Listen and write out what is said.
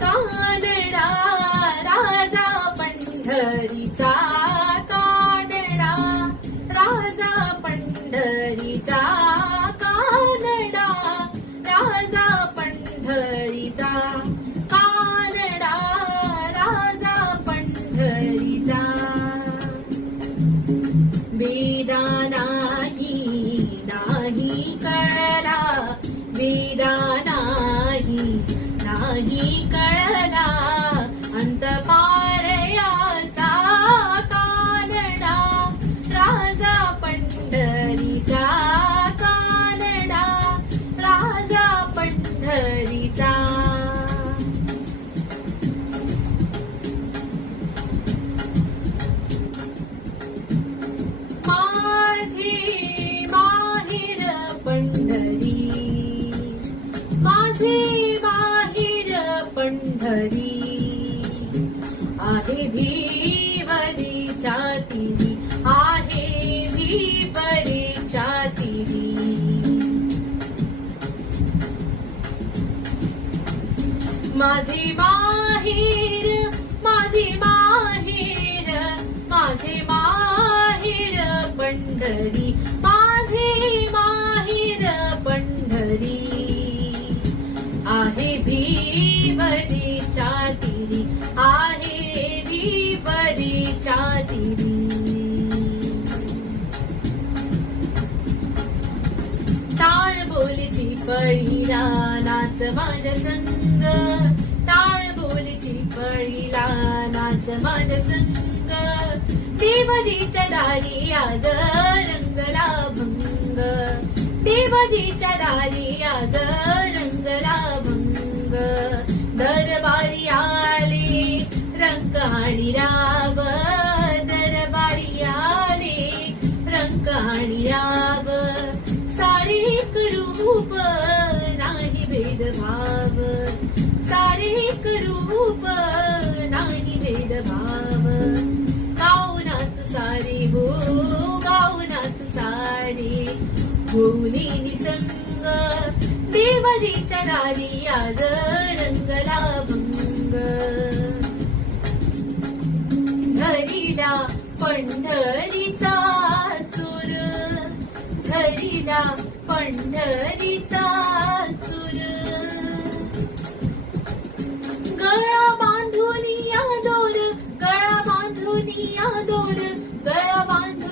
कानडा राजा पंढरीचा, कानडा राजा पंढरीचा, कानडा राजा पंढरीचा, कानडा राजा पंढरीचा. वेदा नाही नाही कळला, वेदा नाही नाही कळला, अंतपारयाचा कानडा राजा पंढरीचा, कानडा राजा पंढरीचा. माझे माहेर पंढरी, माझे माहेर पंढरी, आहे भीवरीच्या तिरी, आहे भीवरीच्या तिरी. माझे माहेर, माझे माहेर, माझे माहेर पंढरी, माझे माहेर पंढरी, आहे भीवरीच्या तिरी, आहे भीवरीच्या तिरी. टाळ बोलीची पळीला नाच माझ्या संग, टाळ बोलीची पळीला नाच माझ्या संग, देवजीच्या दारी आज रंगला भंग, देवजीच्या दारी आज रंगला भंग. दरबारी आले रंग आणि राग, दरबारी आले रंग आणि राग, सारे एक रूप नाही भेदभाव, सारे एक रूप नाही भेदभाव. गावनाच सारे हो, गावनाच सारे होऊनी निसंग, देवजीच्या दारी आज रंगला भंग. धरिला पंढरीचा चूर, धरिला पंढरीचा चूर, गळा बांधून या दोर, गळा बांधून या दोर, गळा बांधून